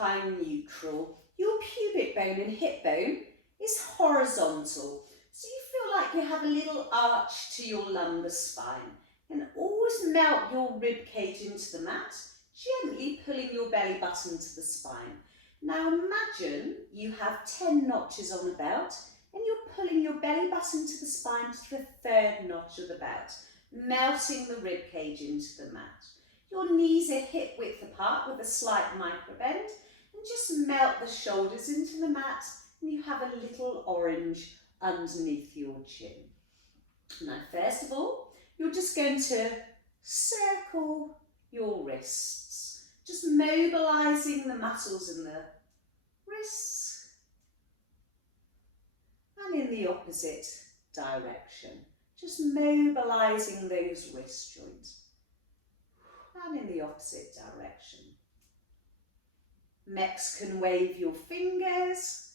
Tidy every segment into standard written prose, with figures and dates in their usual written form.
supine neutral. Your pubic bone and hip bone is horizontal. So you feel like you have a little arch to your lumbar spine. And always melt your rib cage into the mat, gently pulling your belly button to the spine. Now imagine you have 10 notches on the belt and you're pulling your belly button to the spine to the 3rd notch of the belt, melting the rib cage into the mat. Your knees are hip width apart with a slight micro bend, and just melt the shoulders into the mat, and you have a little orange underneath your chin. Now first of all, you're just going to circle your wrists, just mobilising the muscles in the wrists and in the opposite direction, just mobilising those wrist joints and in the opposite direction. Mexican wave your fingers,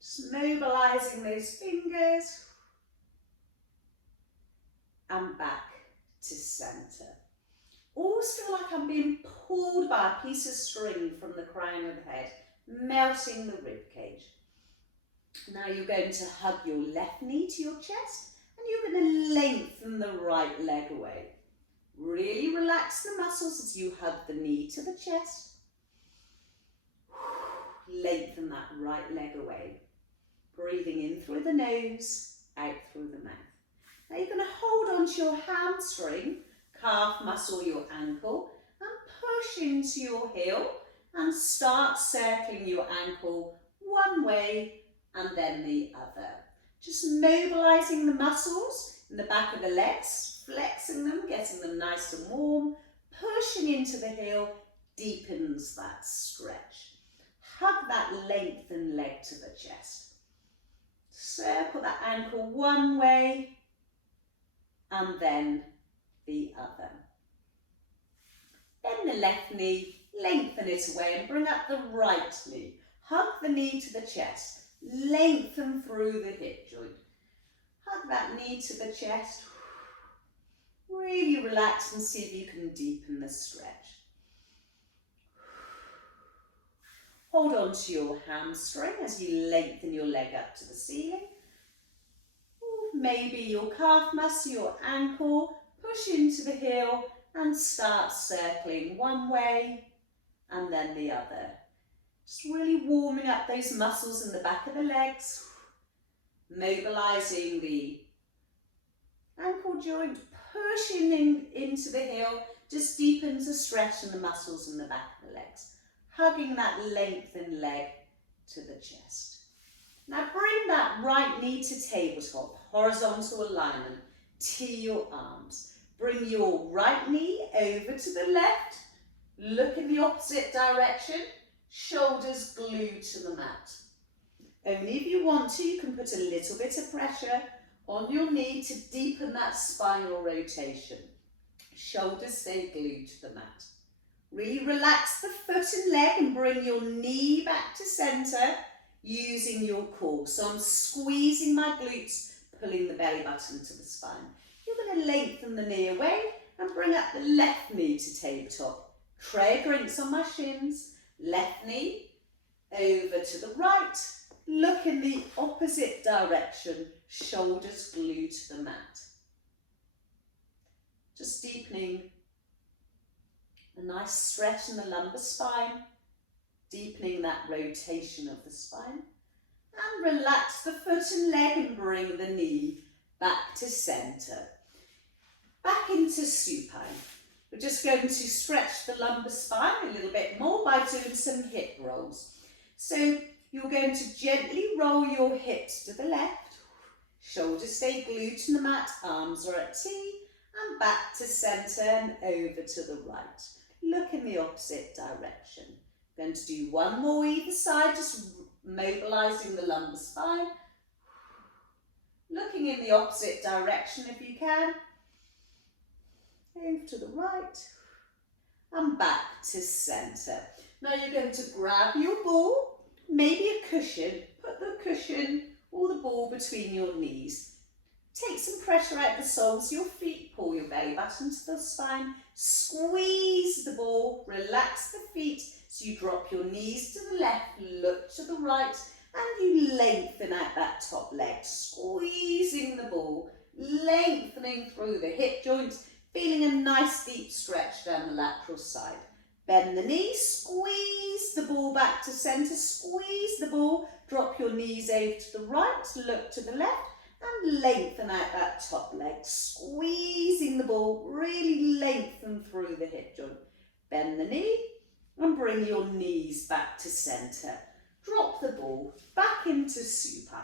just mobilising those fingers and back to centre. Always feel like I'm being pulled by a piece of string from the crown of the head, melting the rib cage. Now you're going to hug your left knee to your chest and you're going to lengthen the right leg away. Really relax the muscles as you hug the knee to the chest. Lengthen that right leg away. Breathing in through the nose, out through the mouth. Now you're going to hold on to your hamstring, calf muscle, your ankle, and push into your heel and start circling your ankle one way and then the other. Just mobilising the muscles in the back of the legs, flexing them, getting them nice and warm, pushing into the heel, deepens that stretch. Hug that lengthened leg to the chest. Circle that ankle one way and then the other. Bend the left knee, lengthen it away and bring up the right knee. Hug the knee to the chest, lengthen through the hip joint. Hug that knee to the chest. Really relax and see if you can deepen the stretch. Hold on to your hamstring as you lengthen your leg up to the ceiling. Or maybe your calf muscle, your ankle, push into the heel and start circling one way and then the other. Just really warming up those muscles in the back of the legs, mobilising the ankle joint, pushing into the heel, just deepens the stretch in the muscles in the back of the legs. Hugging that lengthened leg to the chest. Now bring that right knee to tabletop, horizontal alignment, to your arms. Bring your right knee over to the left, look in the opposite direction, shoulders glued to the mat. Only if you want to, you can put a little bit of pressure on your knee to deepen that spinal rotation. Shoulders stay glued to the mat. Really relax the foot and leg and bring your knee back to centre using your core. So I'm squeezing my glutes, pulling the belly button to the spine. You're going to lengthen the knee away and bring up the left knee to tabletop. Tread rinse on my shins, left knee over to the right. Look in the opposite direction, shoulders glued to the mat. Just deepening a nice stretch in the lumbar spine, deepening that rotation of the spine. And relax the foot and leg and bring the knee back to centre. Back into supine. We're just going to stretch the lumbar spine a little bit more by doing some hip rolls. So you're going to gently roll your hips to the left, shoulders stay glued to the mat, arms are at T, and back to centre and over to the right. Look in the opposite direction. Going to do one more either side, just mobilising the lumbar spine. Looking in the opposite direction if you can. Over to the right and back to centre. Now you're going to grab your ball, maybe a cushion, put the cushion or the ball between your knees. Take some pressure out the soles of your feet, pull your belly button to the spine, squeeze the ball, relax the feet, So you drop your knees to the left, look to the right, and you lengthen out that top leg, squeezing the ball, lengthening through the hip joints, feeling a nice deep stretch down the lateral side. Bend the knee, squeeze the ball back to centre, squeeze the ball, drop your knees over to the right, look to the left, and lengthen out that top leg, squeezing the ball, really lengthen through the hip joint. Bend the knee and bring your knees back to centre. Drop the ball back into supine.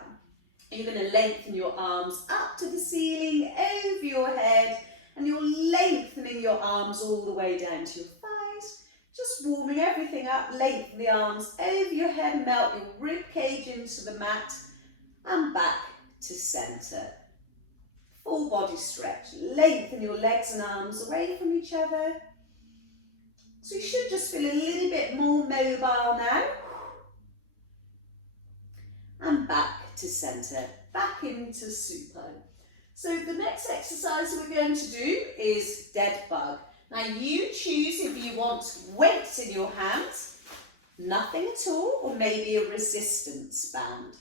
You're going to lengthen your arms up to the ceiling, over your head, and you're lengthening your arms all the way down to your thighs. Just warming everything up, lengthen the arms over your head, melt your rib cage into the mat, and back to centre. Full body stretch. Lengthen your legs and arms away from each other. So you should just feel a little bit more mobile now. And back to centre, back into supine. So the next exercise we're going to do is dead bug. Now you choose if you want weights in your hands, nothing at all, or maybe a resistance band.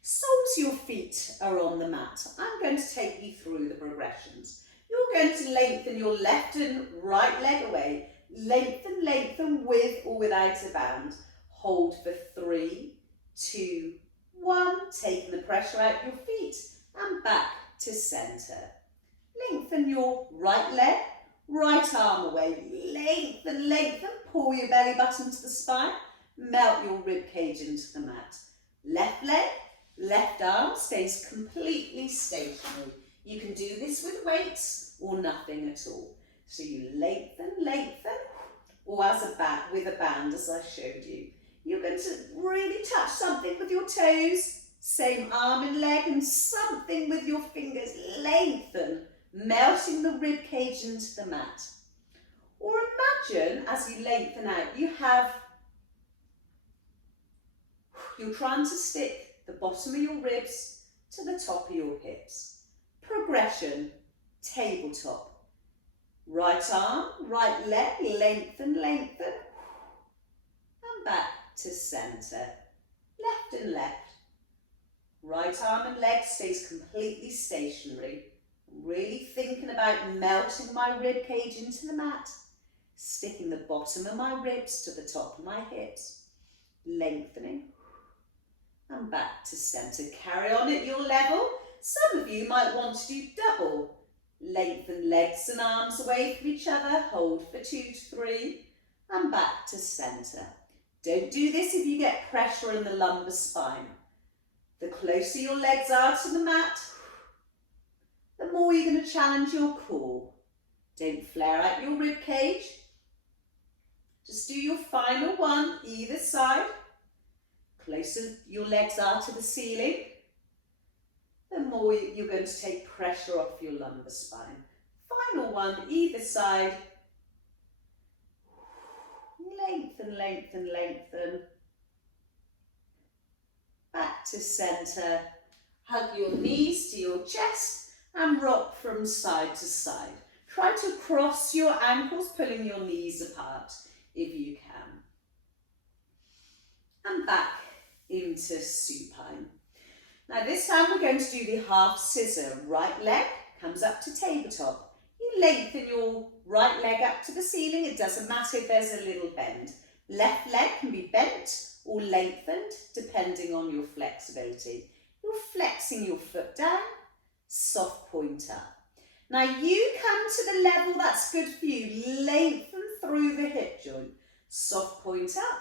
Soles of your feet are on the mat. I'm going to take you through the progressions. You're going to lengthen your left and right leg away. Lengthen, lengthen with or without a band. Hold for 3, 2, 1. Taking the pressure out your feet and back to centre. Lengthen your right leg, right arm away. Lengthen, lengthen. Pull your belly button to the spine. Melt your rib cage into the mat. Left leg, left arm stays completely stationary. You can do this with weights or nothing at all. So you lengthen, lengthen, or with a band as I showed you. You're going to really touch something with your toes, same arm and leg, and something with your fingers. Lengthen, melting the rib cage into the mat. Or imagine as you lengthen out, you're trying to stick the bottom of your ribs to the top of your hips. Progression, tabletop. Right arm, right leg, lengthen, lengthen. And back to centre. Left and left. Right arm and leg stays completely stationary. Really thinking about melting my rib cage into the mat. Sticking the bottom of my ribs to the top of my hips. Lengthening. And back to centre. Carry on at your level. Some of you might want to do double. Lengthen legs and arms away from each other. Hold for 2 to 3. And back to centre. Don't do this if you get pressure in the lumbar spine. The closer your legs are to the mat, the more you're going to challenge your core. Don't flare out your rib cage. Just do your final one either side. Closer your legs are to the ceiling, the more you're going to take pressure off your lumbar spine. Final one either side. Lengthen, lengthen, lengthen. Back to centre. Hug your knees to your chest and rock from side to side. Try to cross your ankles, pulling your knees apart if you can. And back into supine. Now this time we're going to do the half scissor. Right leg comes up to tabletop. You lengthen your right leg up to the ceiling. It doesn't matter if there's a little bend. Left leg can be bent or lengthened depending on your flexibility. You're flexing your foot down, soft point up. Now you come to the level that's good for you. Lengthen through the hip joint. Soft point up.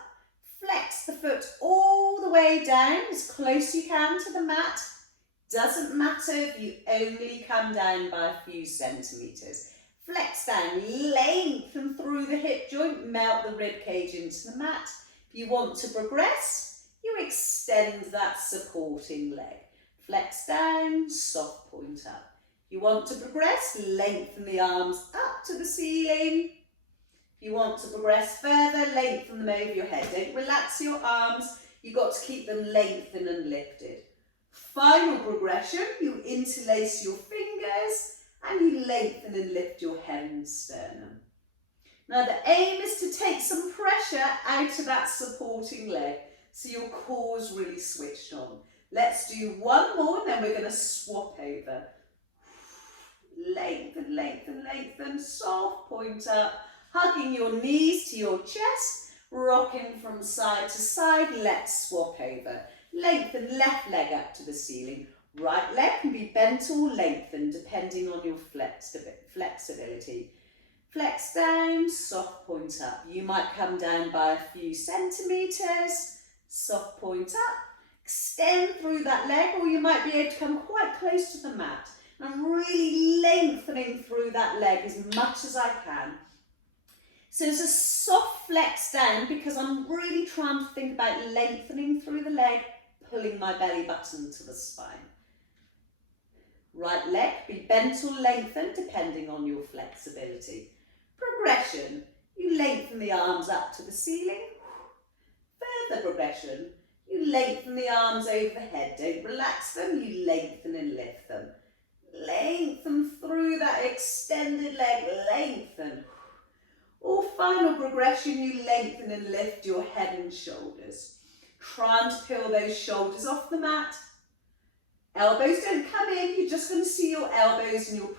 Flex the foot all the way down as close as you can to the mat. Doesn't matter if you only come down by a few centimetres. Flex down, lengthen through the hip joint, melt the rib cage into the mat. If you want to progress, you extend that supporting leg. Flex down, soft point up. If you want to progress, lengthen the arms up to the ceiling. If you want to progress further, lengthen them over your head. Don't relax your arms. You've got to keep them lengthened and lifted. Final progression, you interlace your fingers and you lengthen and lift your head and sternum. Now the aim is to take some pressure out of that supporting leg so your core is really switched on. Let's do one more and then we're going to swap over. Lengthen, lengthen, lengthen, soft point up, hugging your knees to your chest, rocking from side to side. Let's swap over. Lengthen left leg up to the ceiling. Right leg can be bent or lengthened depending on your flexibility. Flex down, soft point up. You might come down by a few centimetres, soft point up, extend through that leg, or you might be able to come quite close to the mat. I'm really lengthening through that leg as much as I can. So it's a soft flex down because I'm really trying to think about lengthening through the leg, pulling my belly button to the spine. Right leg, be bent or lengthened depending on your flexibility. Progression, you lengthen the arms up to the ceiling. Further progression, you lengthen the arms overhead. Don't relax them, you lengthen and lift them. Lengthen through that extended leg, lengthen. Or final progression, you lengthen and lift your head and shoulders. Trying to peel those shoulders off the mat. Elbows don't come in, you're just going to see your elbows and your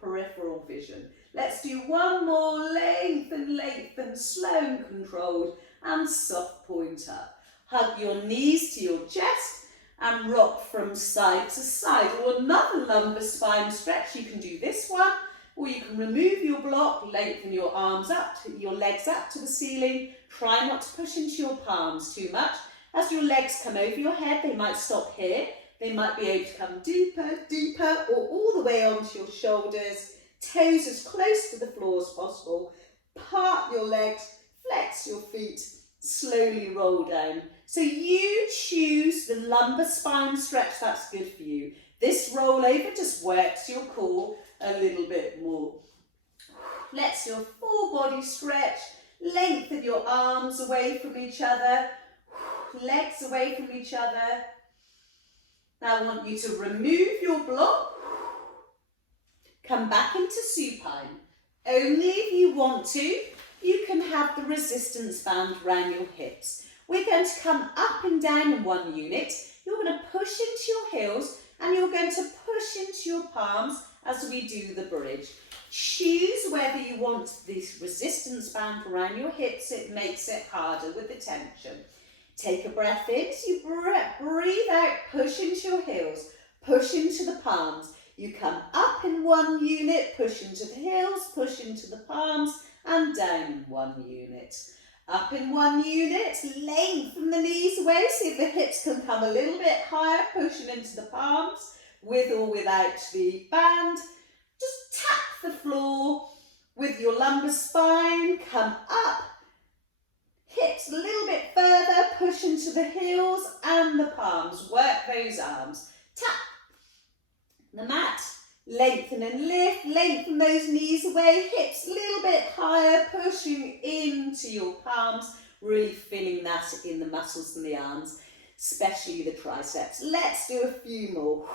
peripheral vision. Let's do one more, lengthen, lengthen, slow and controlled, and soft point up. Hug your knees to your chest and rock from side to side. Or another lumbar spine stretch, you can do this one, or you can remove your block, lengthen your arms up, your legs up to the ceiling. Try not to push into your palms too much. As your legs come over your head, they might stop here. They might be able to come deeper, deeper, or all the way onto your shoulders. Toes as close to the floor as possible. Part your legs, flex your feet, slowly roll down. So you choose the lumbar spine stretch that's good for you. This roll over just works your core a little bit more. Let's do a full body stretch. Lengthen your arms away from each other. Legs away from each other. Now I want you to remove your block. Come back into supine. Only if you want to, you can have the resistance band around your hips. We're going to come up and down in one unit. You're going to push into your heels and you're going to push into your palms as we do the bridge. Choose whether you want this resistance band around your hips. It makes it harder with the tension. Take a breath in, so you breathe out, push into your heels, push into the palms. You come up in one unit, push into the heels, push into the palms, and down in one unit. Up in one unit, lengthen the knees away, see if the hips can come a little bit higher, pushing into the palms, with or without the band. Just tap the floor with your lumbar spine, come up. Hips a little bit further, push into the heels and the palms. Work those arms. Tap the mat. Lengthen and lift. Lengthen those knees away. Hips a little bit higher, pushing into your palms. Really feeling that in the muscles and the arms, especially the triceps. Let's do a few more.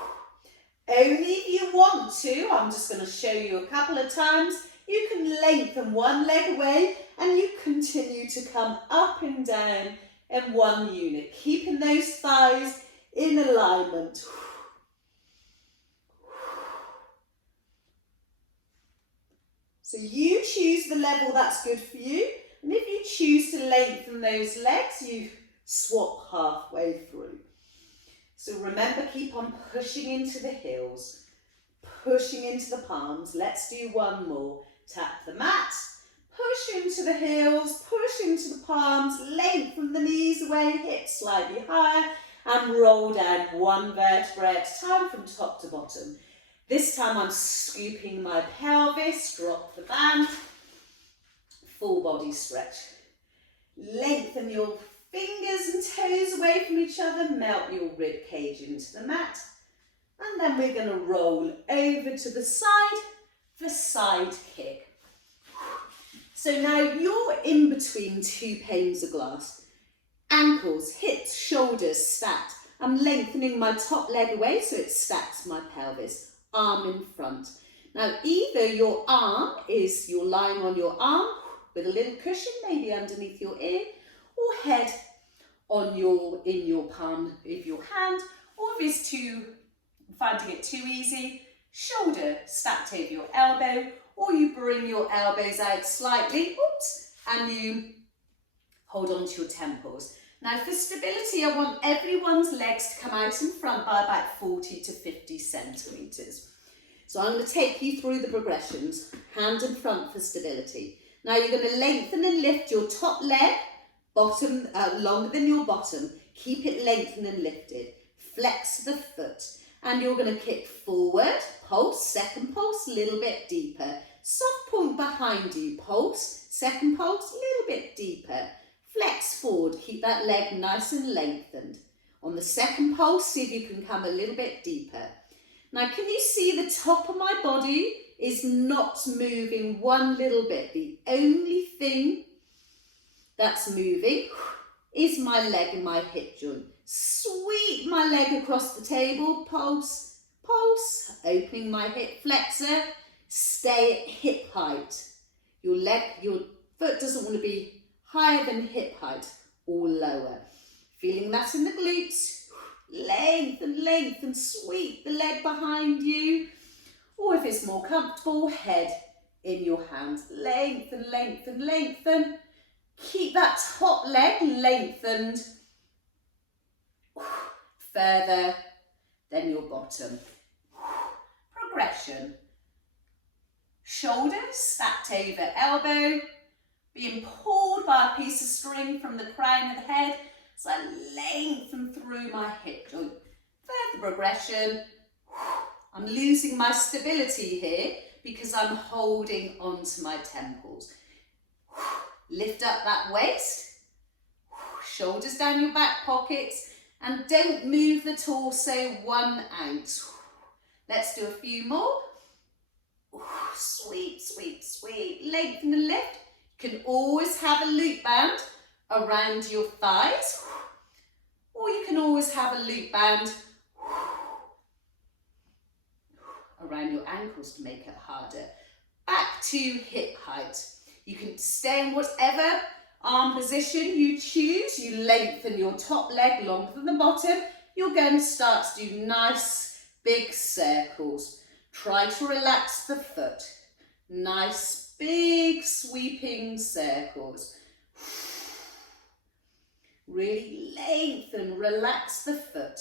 Only if you want to. I'm just going to show you a couple of times. You can lengthen one leg away and you continue to come up and down in one unit, keeping those thighs in alignment. So you choose the level that's good for you, and if you choose to lengthen those legs, you swap halfway through. So remember, keep on pushing into the heels, pushing into the palms. Let's do one more. Tap the mat, push into the heels, push into the palms, lengthen the knees away, hips slightly higher, and roll down one vertebra at a time from top to bottom. This time I'm scooping my pelvis, drop the band, full body stretch. Lengthen your fingers and toes away from each other, melt your rib cage into the mat, and then we're going to roll over to the side for side kick. So now you're in between two panes of glass. Ankles, hips, shoulders stacked. I'm lengthening my top leg away so it stacks my pelvis. Arm in front. Now either your arm is, you're lying on your arm, with a little cushion maybe underneath your ear, or head on in your palm of your hand, or if it's finding it too easy, shoulder stacked over your elbow, or you bring your elbows out slightly, oops, and you hold on to your temples. Now for stability, I want everyone's legs to come out in front by about 40 to 50 centimetres. So I'm going to take you through the progressions, hand in front for stability. Now you're going to lengthen and lift your top leg, bottom longer than your bottom. Keep it lengthened and lifted. Flex the foot. And you're going to kick forward, pulse, second pulse, a little bit deeper. Soft point behind you, pulse, second pulse, a little bit deeper. Flex forward, keep that leg nice and lengthened. On the second pulse, see if you can come a little bit deeper. Now, can you see the top of my body is not moving one little bit? The only thing that's moving is my leg and my hip joint. Sweep my leg across the table, pulse, pulse, opening my hip flexor, stay at hip height. Your foot doesn't want to be higher than hip height or lower. Feeling that in the glutes, lengthen, lengthen, sweep the leg behind you. Or if it's more comfortable, head in your hands, lengthen, lengthen, lengthen. Keep that top leg lengthened further than your bottom. Progression. Shoulders stacked over elbow, being pulled by a piece of string from the crown of the head, so I lengthen through my hip joint. Further progression. I'm losing my stability here because I'm holding onto my temples. Lift up that waist, shoulders down your back pockets, and don't move the torso 1 ounce. Let's do a few more. Sweep, sweep, sweep, lengthen and lift. You can always have a loop band around your thighs, or you can always have a loop band around your ankles to make it harder. Back to hip height. You can stay in whatever arm position you choose. You lengthen your top leg longer than the bottom. You're going to start to do nice big circles. Try to relax the foot. Nice big sweeping circles. Really lengthen, relax the foot.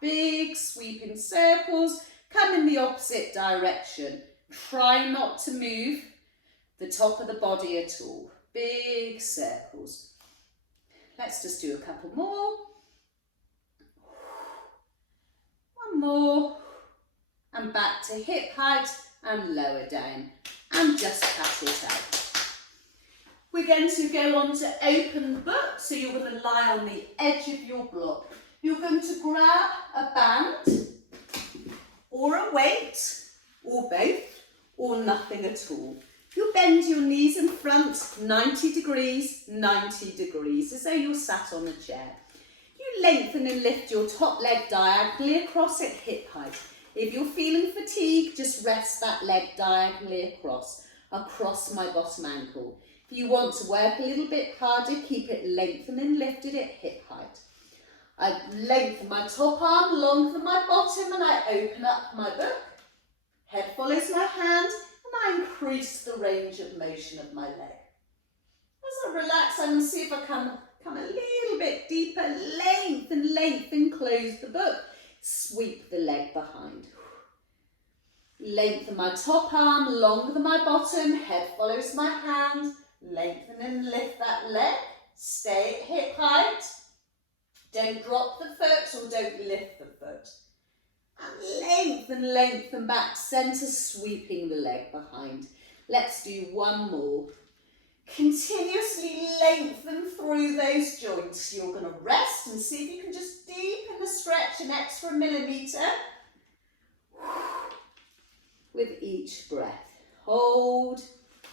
Big sweeping circles. Come in the opposite direction. Try not to move the top of the body at all. Big circles. Let's just do a couple more. One more. And back to hip height and lower down. And just cut it out. We're going to go on to open the book. So you're going to lie on the edge of your block. You're going to grab a band or a weight or both or nothing at all. You'll bend your knees in front 90 degrees, 90 degrees, as though you're sat on a chair. You lengthen and lift your top leg diagonally across at hip height. If you're feeling fatigue, just rest that leg diagonally across my bottom ankle. If you want to work a little bit harder, keep it lengthened and lifted at hip height. I lengthen my top arm longer than my bottom and I open up my book. Head follows my hand and I increase the range of motion of my leg. As I relax, I'm going to see if I can come a little bit deeper. Lengthen, lengthen, close the book. Sweep the leg behind. Lengthen my top arm longer than my bottom. Head follows my hand. Lengthen and lift that leg. Stay at hip height. Don't drop the foot or don't lift the foot. And lengthen, lengthen back centre, sweeping the leg behind. Let's do one more. Continuously lengthen through those joints. You're going to rest and see if you can just deepen the stretch an extra millimetre with each breath. Hold,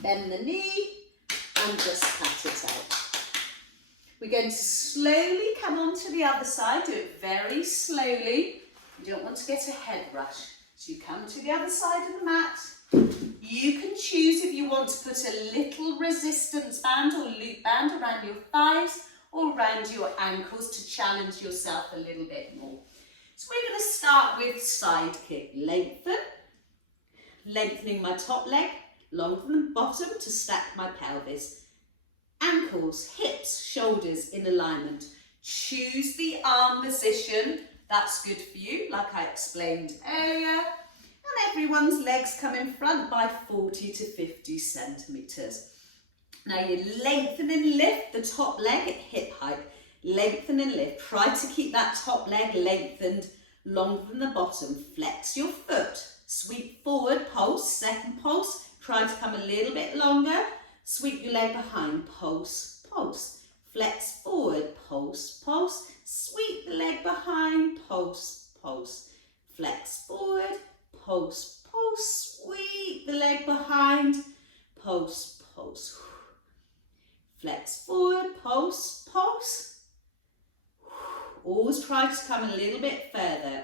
bend the knee and just cut it out. We're going to slowly come on to the other side. Do it very slowly. You don't want to get a head rush. So you come to the other side of the mat. You can choose if you you want to put a little resistance band or loop band around your thighs or around your ankles to challenge yourself a little bit more. So we're going to start with side kick. Lengthening my top leg, longer than the bottom to stack my pelvis. Ankles, hips, shoulders in alignment. Choose the arm position. That's good for you, like I explained earlier. And everyone's legs come in front by 40 to 50 centimetres. Now you lengthen and lift the top leg at hip height. Lengthen and lift. Try to keep that top leg lengthened longer than the bottom. Flex your foot. Sweep forward, pulse, second pulse. Try to come a little bit longer. Sweep your leg behind, pulse, pulse. Flex forward, pulse, pulse. Sweep the leg behind, pulse, pulse. Flex forward, pulse, pulse. Sweep the leg behind, pulse, pulse. Flex forward, pulse, pulse. Always try to come a little bit further.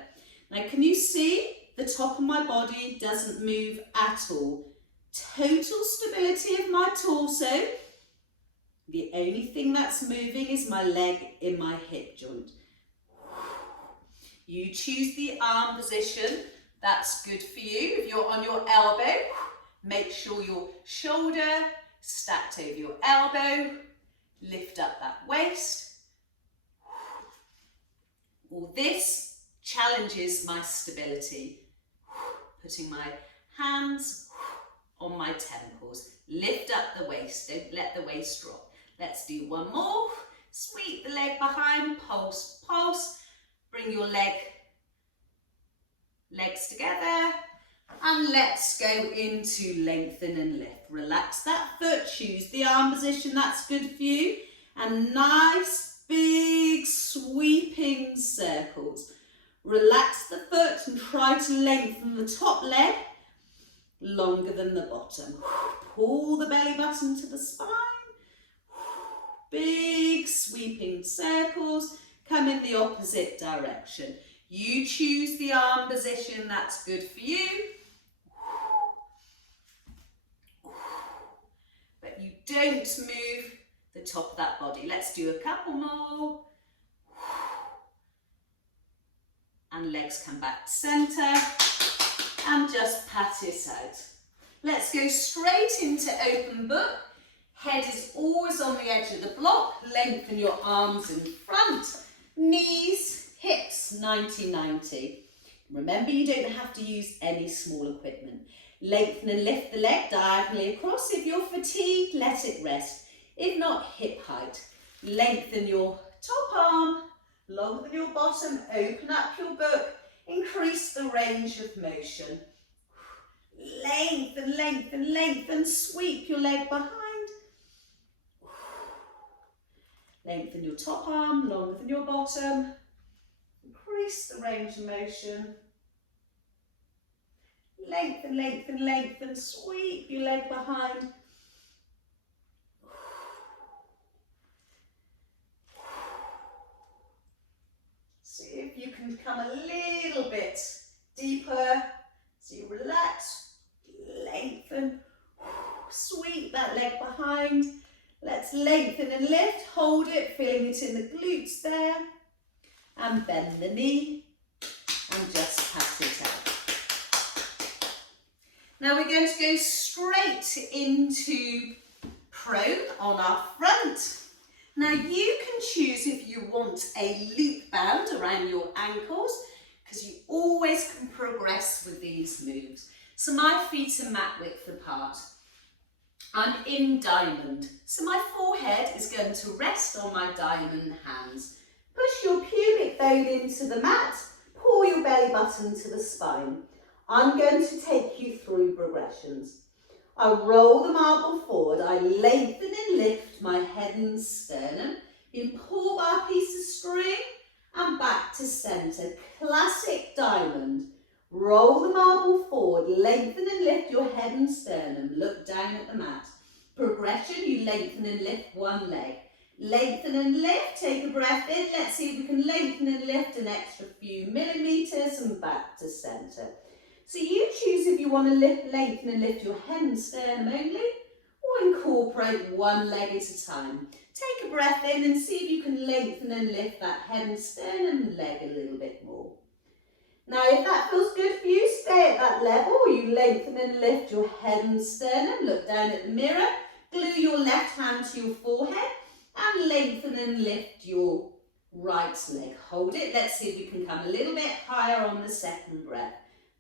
Now can you see the top of my body doesn't move at all? Total stability of my torso. The only thing that's moving is my leg in my hip joint. You choose the arm position. That's good for you. If you're on your elbow, make sure your shoulder stacked over your elbow. Lift up that waist. All this challenges my stability. Putting my hands on my temples. Lift up the waist. Don't let the waist drop. Let's do one more. Sweep the leg behind. Pulse, pulse. Bring your legs together. And let's go into lengthen and lift. Relax that foot. Choose the arm position. That's good for you. And nice big sweeping circles. Relax the foot and try to lengthen the top leg longer than the bottom. Pull the belly button to the spine. Big sweeping circles. Come in the opposite direction. You choose the arm position. That's good for you. But you don't move the top of that body. Let's do a couple more. And legs come back to centre. And just pat it out. Let's go straight into open book. Head is always on the edge of the block. Lengthen your arms in front. Knees, hips, 90-90. Remember, you don't have to use any small equipment. Lengthen and lift the leg diagonally across. If you're fatigued, let it rest. If not, hip height. Lengthen your top arm, longer than your bottom. Open up your book. Increase the range of motion. Lengthen, lengthen, lengthen. Sweep your leg behind. Lengthen your top arm, longer than your bottom. Increase the range of motion. Lengthen, lengthen, lengthen. Sweep your leg behind. See if you can come a little bit deeper. So you relax, lengthen, sweep that leg behind. Let's lengthen and lift, hold it, feeling it in the glutes there. And bend the knee and just pat it out. Now we're going to go straight into prone on our front. Now you can choose if you want a loop band around your ankles, because you always can progress with these moves. So my feet are mat width apart. I'm in diamond, so my forehead is going to rest on my diamond hands. Push your pubic bone into the mat, pull your belly button to the spine. I'm going to take you through progressions. I roll the marble forward, I lengthen and lift my head and sternum. You pull by a piece of string and back to centre. Classic diamond. Roll the marble forward, lengthen and lift your head and sternum. Look down at the mat. Progression, you lengthen and lift one leg. Lengthen and lift, take a breath in. Let's see if we can lengthen and lift an extra few millimetres and back to centre. So you choose if you want to lengthen and lift your head and sternum only, or incorporate one leg at a time. Take a breath in and see if you can lengthen and lift that head and sternum leg a little bit more. Now if that feels good for you, stay at that level. You lengthen and lift your head and sternum, look down at the mirror, glue your left hand to your forehead and lengthen and lift your right leg. Hold it, let's see if we can come a little bit higher on the second breath.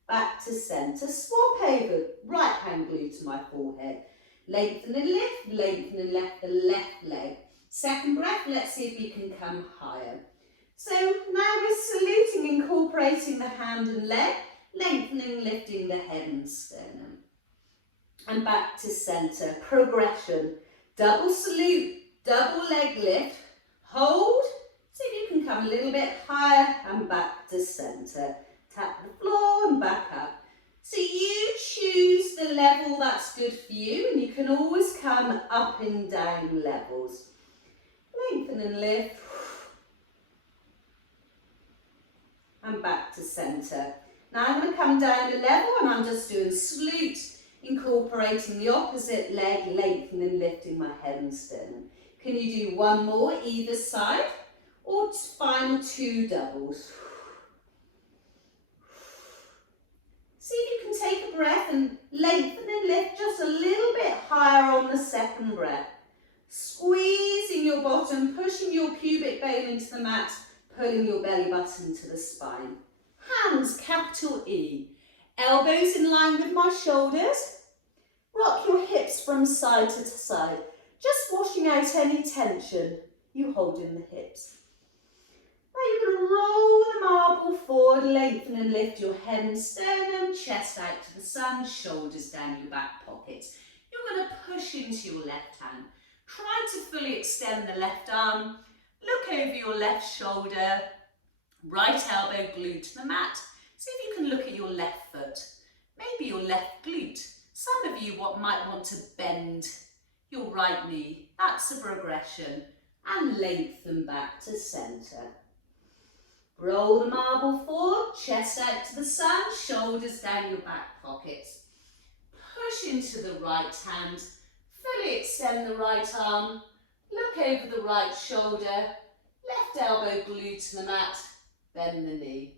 Back to centre, swap over, right hand glued to my forehead. Lengthen and lift the left leg. Second breath, let's see if we can come higher. So now we're saluting, incorporating the hand and leg, lengthening, lifting the head and sternum. And back to centre, progression. Double salute, double leg lift, hold, see if you can come a little bit higher and back to centre. Tap the floor and back up. So you choose the level that's good for you, and you can always come up and down levels. Lengthen and lift. And back to centre. Now I'm going to come down a level and I'm just doing salute, incorporating the opposite leg, lengthening and lifting my head and sternum. Can you do one more either side, or final two doubles? See if you can take a breath and lengthen and lift just a little bit higher on the second breath. Squeezing your bottom, pushing your pubic bone into the mat, pulling your belly button to the spine. Hands, capital E. Elbows in line with my shoulders. Rock your hips from side to side, just washing out any tension you hold in the hips. Now you're going to roll the marble forward, lengthen and lift your head and sternum, chest out to the sun, shoulders down your back pockets. You're going to push into your left hand. Try to fully extend the left arm. Look over your left shoulder, right elbow glued to the mat. See if you can look at your left foot, maybe your left glute. Some of you might want to bend your right knee. That's a progression. And lengthen back to centre. Roll the marble forward, chest out to the sun, shoulders down your back pockets. Push into the right hand, fully extend the right arm, look over the right shoulder, left elbow glued to the mat, bend the knee.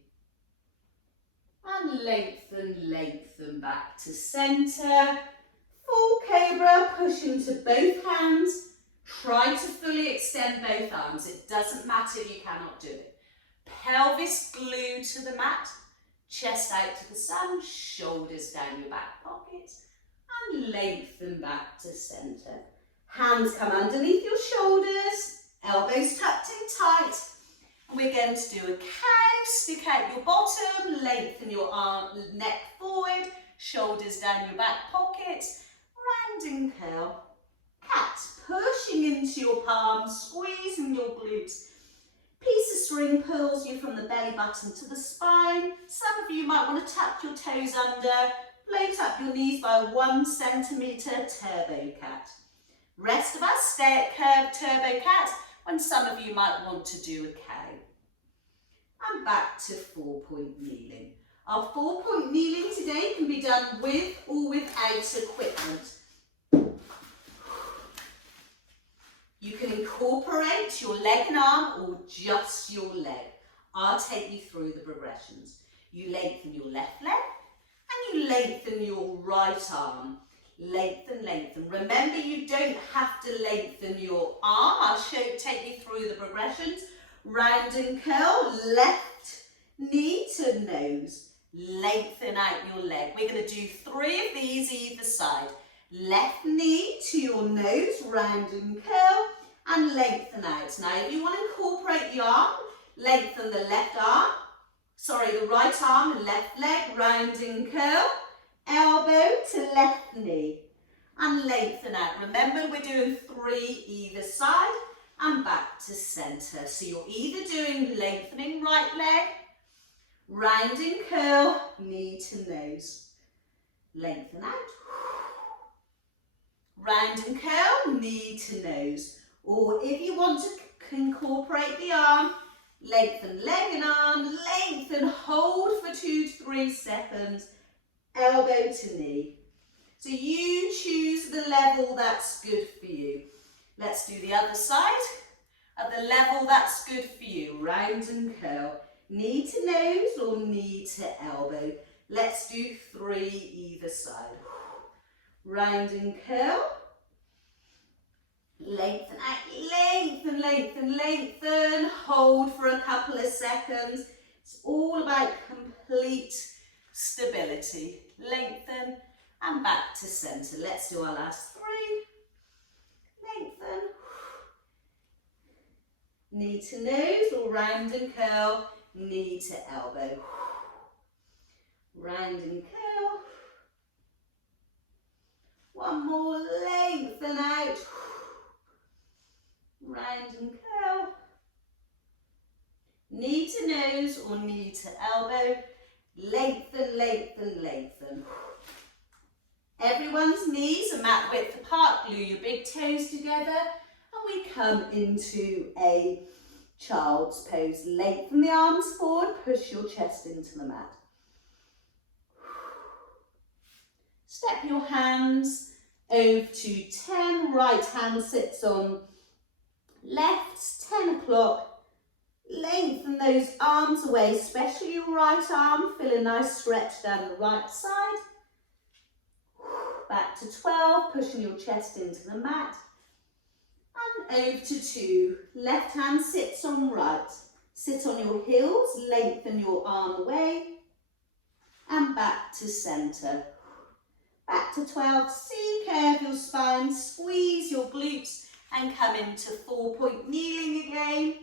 And lengthen back to centre. Full cobra, push into both hands. Try to fully extend both arms. It doesn't matter if you cannot do it. Pelvis glued to the mat, chest out to the sun, shoulders down your back pockets, and lengthen back to centre. Hands come underneath your shoulders, elbows tucked in tight. We're going to do a cow, stick out your bottom, lengthen your neck forward, shoulders down your back pockets, round and curl. Cat, pushing into your palms, squeezing your glutes. Piece of string pulls you from the belly button to the spine. Some of you might want to tap your toes under, float up your knees by 1 centimetre, turbo cat. Rest of us stay at curved turbo cat, when some of you might want to do a cow. And back to 4-point kneeling. Our 4-point kneeling today can be done with or without equipment. You can incorporate your leg and arm or just your leg. I'll take you through the progressions. You lengthen your left leg and you lengthen your right arm. Lengthen. Remember, you don't have to lengthen your arm. I'll take you through the progressions. Round and curl, left knee to nose. Lengthen out your leg. We're going to do 3 of these either side. Left knee to your nose, round and curl, and lengthen out. Now, if you want to incorporate the arm, lengthen the the right arm and left leg, round and curl, elbow to left knee, and lengthen out. Remember, we're doing 3 either side, and back to centre. So you're either doing lengthening right leg, round and curl, knee to nose, lengthen out. Round and curl, knee to nose. Or if you want to incorporate the arm, lengthen leg and arm, lengthen, hold for 2 to 3 seconds, elbow to knee. So you choose the level that's good for you. Let's do the other side. At the level that's good for you, round and curl. Knee to nose or knee to elbow. Let's do 3 either side. Round and curl. Lengthen out, lengthen, lengthen, lengthen. Hold for a couple of seconds. It's all about complete stability. Lengthen and back to centre. Let's do our last 3. Lengthen. Knee to nose or round and curl, knee to elbow. Round and curl. One more, lengthen out. Round and curl. Knee to nose or knee to elbow. Lengthen, lengthen, lengthen. Everyone's knees are mat width apart. Glue your big toes together. And we come into a child's pose. Lengthen the arms forward, push your chest into the mat. Step your hands over to 10. Right hand sits on left, 10 o'clock. Lengthen those arms away, especially your right arm. Feel a nice stretch down the right side. Back to 12, pushing your chest into the mat. And over to 2. Left hand sits on right. Sit on your heels, lengthen your arm away. And back to centre. Back to 12, see, curve your spine, squeeze your glutes and come into 4-point kneeling again.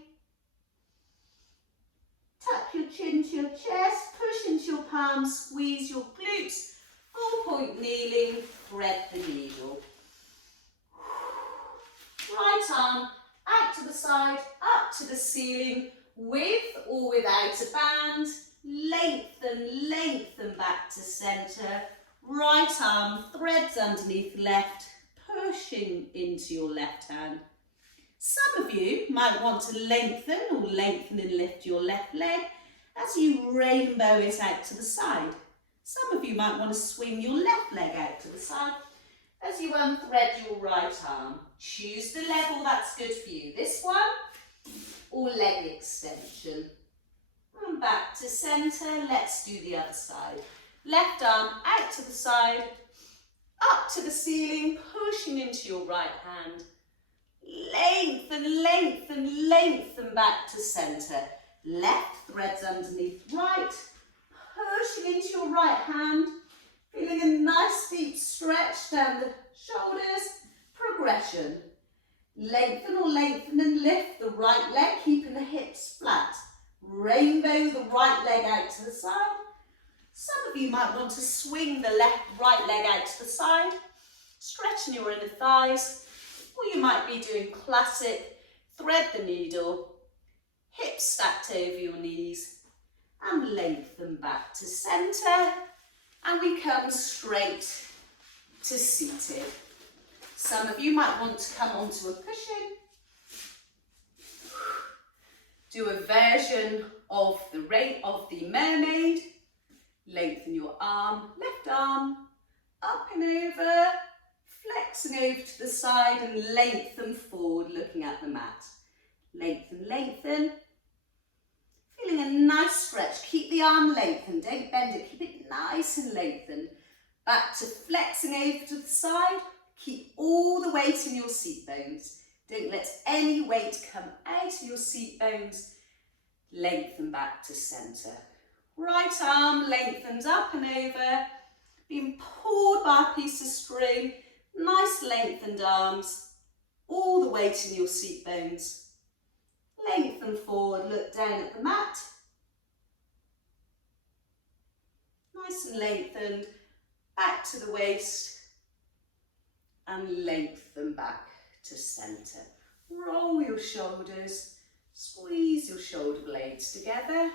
Tuck your chin to your chest, push into your palms, squeeze your glutes. 4-point kneeling, thread the needle. Right arm out to the side, up to the ceiling, with or without a band. Lengthen, lengthen back to centre. Right arm threads underneath left, pushing into your left hand. Some of you might want to lengthen or lengthen and lift your left leg as you rainbow it out to the side. Some of you might want to swing your left leg out to the side as you unthread your right arm. Choose the level that's good for you. This one or leg extension. And back to centre. Let's do the other side. Left arm out to the side, up to the ceiling, pushing into your right hand. Lengthen, lengthen, lengthen back to centre. Left threads underneath right, pushing into your right hand. Feeling a nice deep stretch down the shoulders. Progression. Lengthen or lengthen and lift the right leg, keeping the hips flat. Rainbow the right leg out to the side. Some of you might want to swing the right leg out to the side, stretching your inner thighs, or you might be doing classic thread the needle, hips stacked over your knees, and lengthen back to centre, and we come straight to seated. Some of you might want to come onto a cushion, do a version of the mermaid. Lengthen your arm, left arm, up and over, flexing over to the side and lengthen forward, looking at the mat. Lengthen, lengthen. Feeling a nice stretch. Keep the arm lengthened, don't bend it, keep it nice and lengthened. Back to flexing over to the side. Keep all the weight in your seat bones. Don't let any weight come out of your seat bones. Lengthen back to centre. Right arm lengthens up and over, being pulled by a piece of string. Nice lengthened arms, all the weight in your seat bones. Lengthen forward, look down at the mat. Nice and lengthened, back to the waist, and lengthen back to centre. Roll your shoulders, squeeze your shoulder blades together.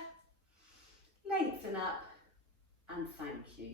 Lengthen up and thank you.